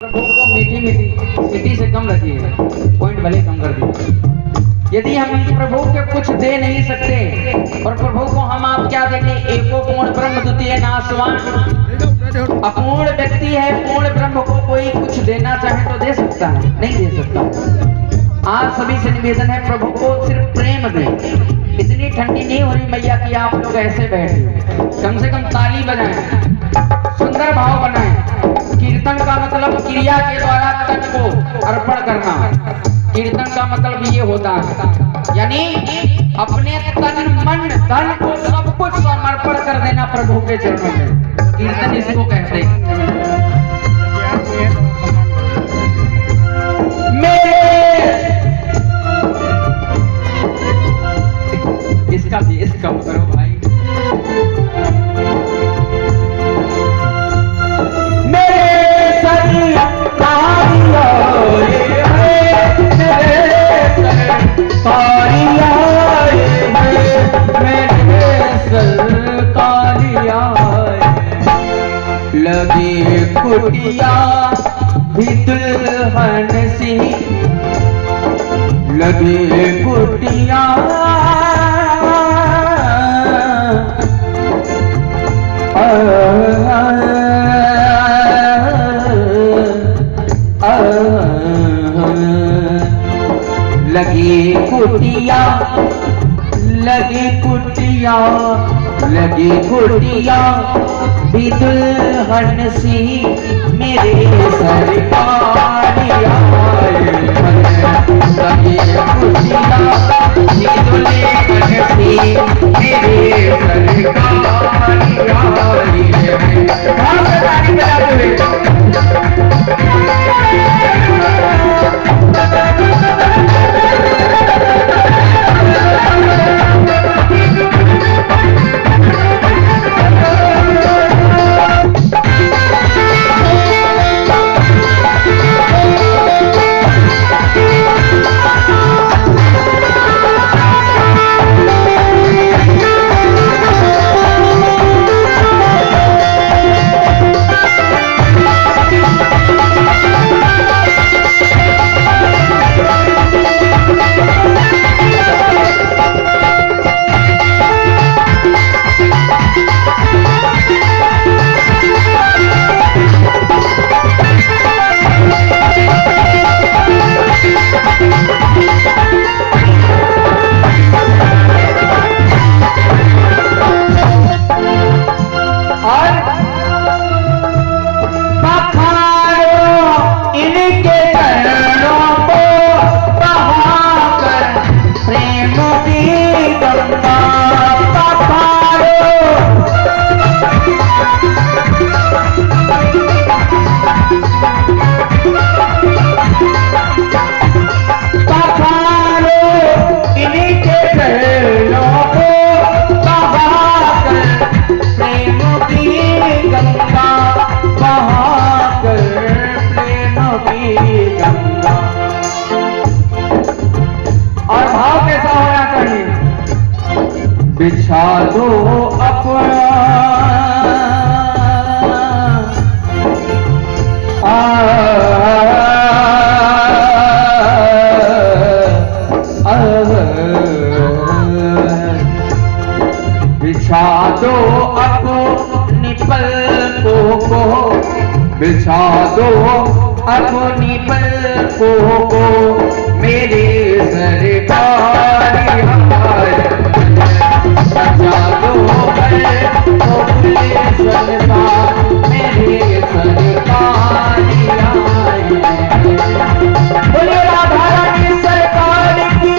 प्रभु को मीठी मीठी सीटी से कम रखिए, पॉइंट भले कम कर दीजिए। यदि हम प्रभु के कुछ दे नहीं सकते और प्रभु को हम आप क्या देंगे? एको पूर्ण ब्रह्म द्वितीय नाशवान, अपूर्ण व्यक्ति है। पूर्ण ब्रह्म को कोई कुछ देना चाहे तो दे सकता है? नहीं दे सकता। आज सभी से निवेदन है, प्रभु को सिर्फ प्रेम दें। इतनी ठंडी नहीं हो रही मैया कि आप लोग ऐसे बैठे, कम से कम ताली बजाएं, सुंदर भाव बनाएं। कीर्तन का मतलब क्रिया के द्वारा तन को अर्पण करना। कीर्तन का मतलब ये होता है, यानी अपने तन मन धन को सब कुछ समर्पण कर देना प्रभु के चरणों में। कीर्तन इसको कहते हैं। इसका बेस कम करो भाई। लगे कुटिया भी दुल्हन सी, लगे कुटिया लगी कुटिया, लगी कुटिया, लगी कुटिया भी दुल्हन सी, मेरे सरकारिया लगी कुटिया भी दुल्हन सी, मेरे सरकारिया। बिछा दो अपना बिछा दो अपनी पलकों को, बिछा दो अपनी पलकों को, मेरे सरकारी सजा दो संसार, मेरे सरकारी बोले राधा रानी सरकार की।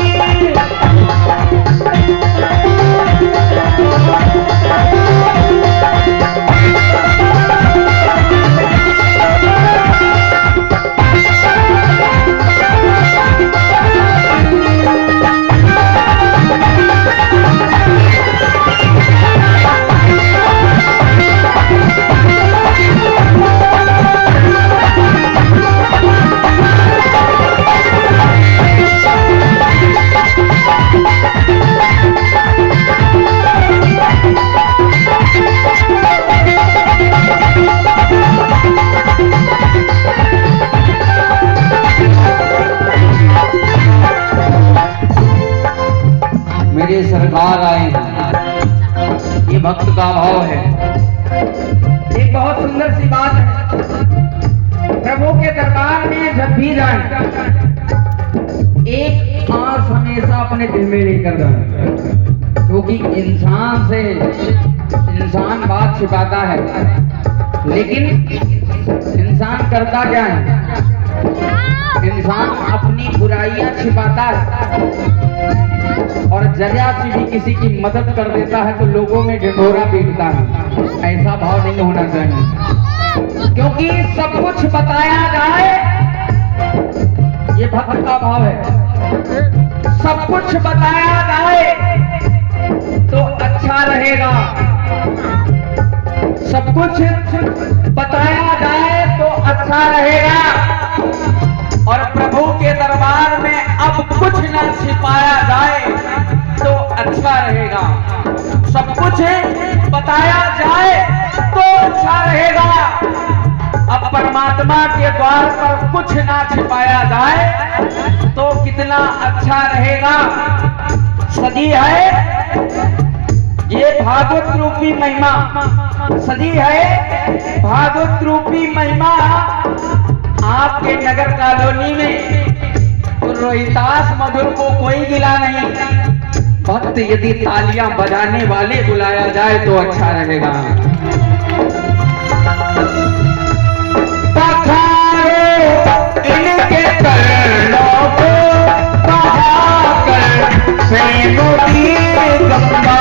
ये भक्त का भाव है। एक बहुत सुंदर सी बात है, प्रभु के दरबार में जब भी जाए एक आस हमेशा अपने दिल में लेकर जाए, क्योंकि इंसान बात छिपाता है, लेकिन इंसान करता क्या है, इंसान अपनी बुराइयां छिपाता है और जरा सी भी किसी की मदद कर देता है तो लोगों में ढिंढोरा पीटता है। ऐसा भाव नहीं होना चाहिए, क्योंकि सब कुछ बताया जाए, ये भक्त का भाव है। सब कुछ बताया जाए तो अच्छा रहेगा, सब कुछ बताया जाए तो अच्छा रहेगा। और प्रभु के दरबार में अब कुछ न छिपाया जाए तो अच्छा रहेगा, सब कुछ बताया जाए तो अच्छा रहेगा। अब परमात्मा के द्वार पर कुछ ना छिपाया जाए तो कितना अच्छा रहेगा। सदी है ये भागवत रूपी महिमा, सदी है भागवत रूपी महिमा। आपके नगर कॉलोनी में तो रोहितास मधुर को कोई गिला नहीं, भक्त यदि तालियां बजाने वाले बुलाया जाए तो अच्छा रहेगा। इनके चरणों को बहाकर प्रेम की गंगा,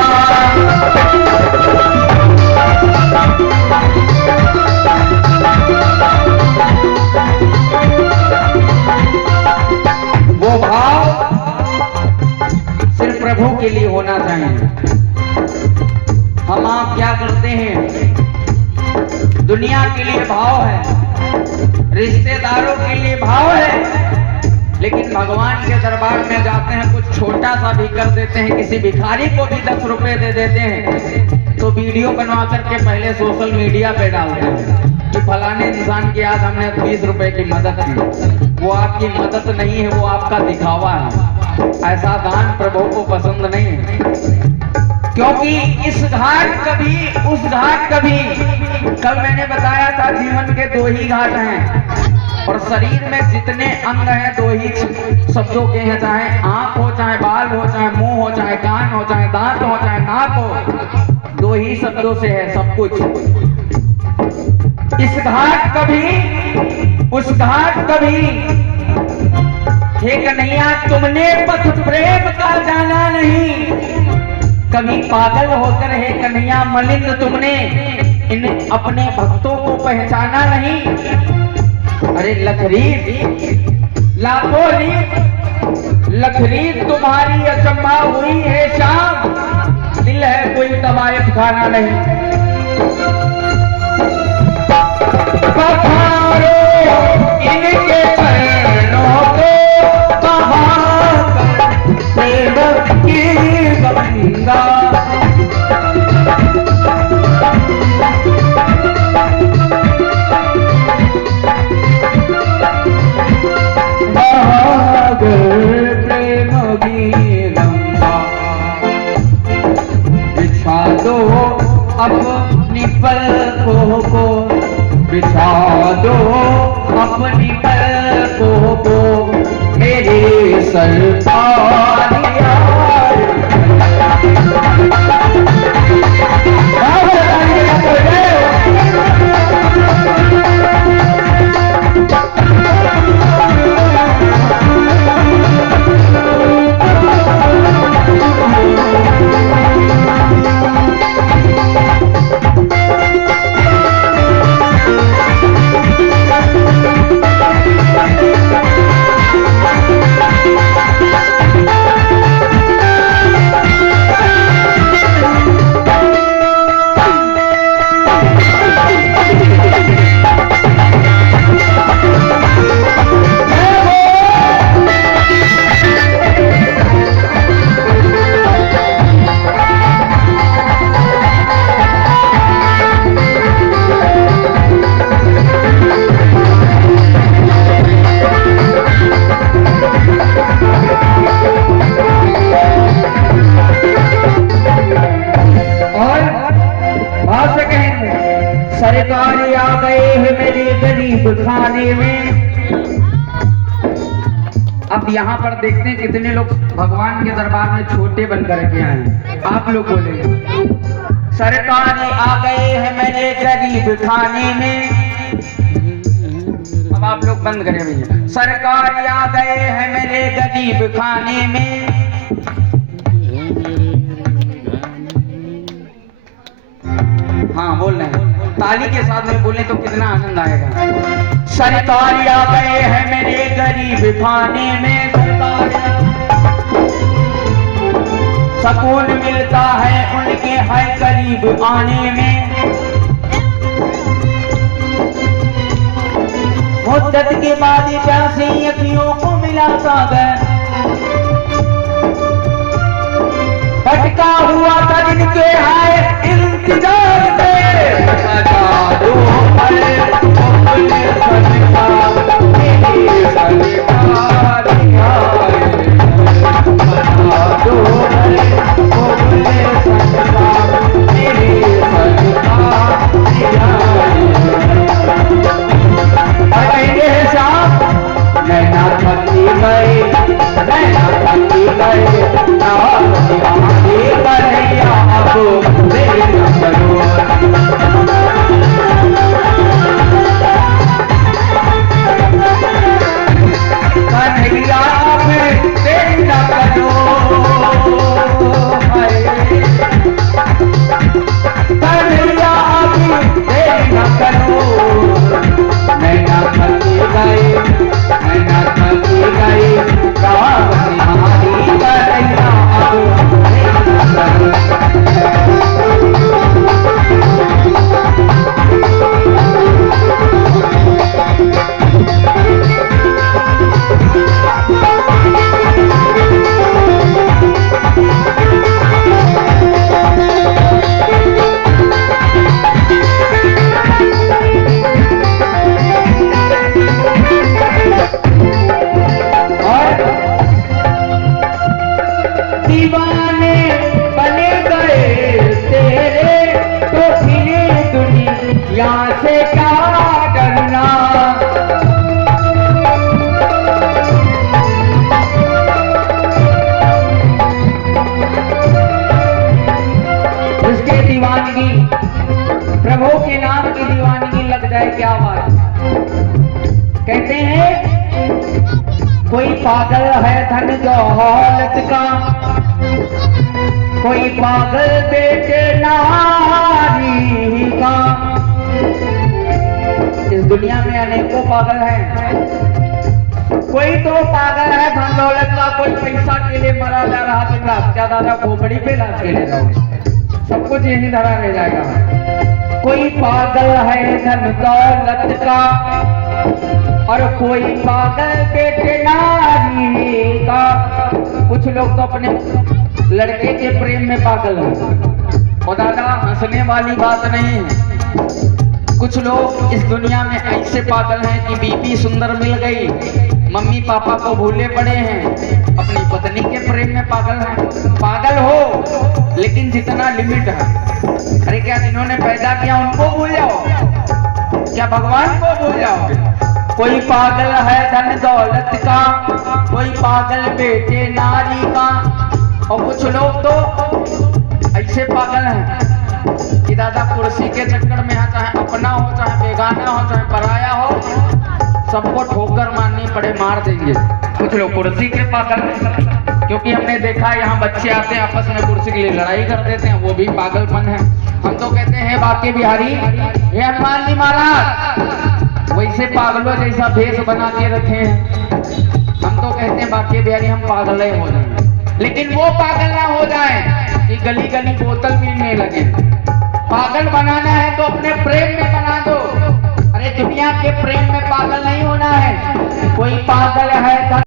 वो भाव सिर्फ प्रभु के लिए होना चाहिए। हम आप क्या करते हैं, दुनिया के लिए भाव है, रिश्तेदारों के लिए भाव है, लेकिन भगवान के दरबार में जाते हैं कुछ छोटा सा भी कर देते हैं, किसी भिखारी को भी 10 रुपए दे देते हैं तो वीडियो बनवा करके पहले सोशल मीडिया पे डालते हैं कि फलाने इंसान की आज हमने 20 रुपए की मदद की। वो आपकी मदद नहीं है, वो आपका दिखावा है। ऐसा दान प्रभु को पसंद नहीं है, क्योंकि इस घाट कभी उस घाट कभी, कल मैंने बताया था जीवन के 2 ही घाट हैं और शरीर में जितने अंग हैं 2 ही शब्दों के हैं, चाहे आंख हो, चाहे बाल हो, चाहे मुंह हो, चाहे कान हो, चाहे दांत हो, चाहे नाक हो, 2 ही शब्दों से है सब कुछ। इस घाट कभी उस घाट कभी, हे कन्हैया तुमने पथ प्रेम का जाना नहीं, कभी पागल होकर हे कन्हैया मलिन तुमने इन अपने भक्तों को पहचाना नहीं। अरे लखरीद लाखों रीत, लखरीद तुम्हारी अचंभा हुई है शाम, दिल है कोई तवायफ खाना नहीं। पधारो इनके चरणों को बहाकर सेवक की गंगा, अपनी पलकों को, बिछा दो अपनी पलकों को मेरे सरकार यार। जमाने में। अब यहाँ पर देखते हैं कितने लोग भगवान के दरबार में छोटे बन करके आए हैं। आप लोग बोले सरकार आ गए हैं मेरे गरीब खाने में। अब आप लोग बंद करें भैया। सरकार आ गए हैं मेरे गरीब खाने में। हाँ बोल रहे हैं, ताली के साथ में बोले तो कितना आनंद आएगा। सरकार आ गए हैं मेरे गरीब खाने में। सुकून मिलता है उनके है करीब आने में। मुद्दत के बाद प्यासी अखियों को मिला सागर। भटका हुआ था जिनके है इंतजार में। प्रभु के नाम की दीवानगी लग जाए क्या बात। कहते हैं कोई पागल है धन दौलत का, कोई पागल बेटे नारी का। इस दुनिया में अनेकों पागल हैं। कोई तो पागल है धन दौलत का, कोई पैसा के लिए मरा जा रहा दिन रात। क्या दादा खोपड़ी पे लाश के ले जाओ, सब कुछ यही धरा रह जाएगा। कोई पागल है धन दौलत का और कोई पागल बेटे नारी का। कुछ लोग तो अपने लड़के के प्रेम में पागल हैं और दादा हंसने वाली बात नहीं है। कुछ लोग इस दुनिया में ऐसे पागल हैं कि बीबी सुंदर मिल गई, मम्मी पापा को भूले पड़े हैं, अपनी पत्नी के प्रेम में पागल हैं। पागल हो लेकिन जितना लिमिट है। अरे क्या जिन्होंने पैदा किया उनको भूल जाओ, क्या भगवान को भूल जाओ। कोई पागल है धन दौलत का, कोई पागल बेटे नारी का। और कुछ लोग तो ऐसे पागल हैं कि दादा कुर्सी के चक्कर में चाहे अपना हो चाहे बेगाना हो चाहे पराया हो, सबको ठोकर मारनी पड़े मार देंगे। कुछ लोग कुर्सी के पागल, क्योंकि हमने देखा यहाँ बच्चे आते हैं आपस में कुर्सी के लिए लड़ाई कर देते हैं, वो भी पागलपन है। हम तो कहते हैं बाकी बिहारी हे हनुमान जी महाराज वैसे पागलों जैसा भेष बना के रखे हैं। हम तो कहते हैं बाकी बिहारी हम पागल ही हो जाए, लेकिन वो पागल ना हो जाए कि गली गली बोतल पीने लगे। पागल बनाना है तो अपने प्रेम में बना दो। अरे दुनिया के प्रेम में पागल नहीं होना है। कोई पागल है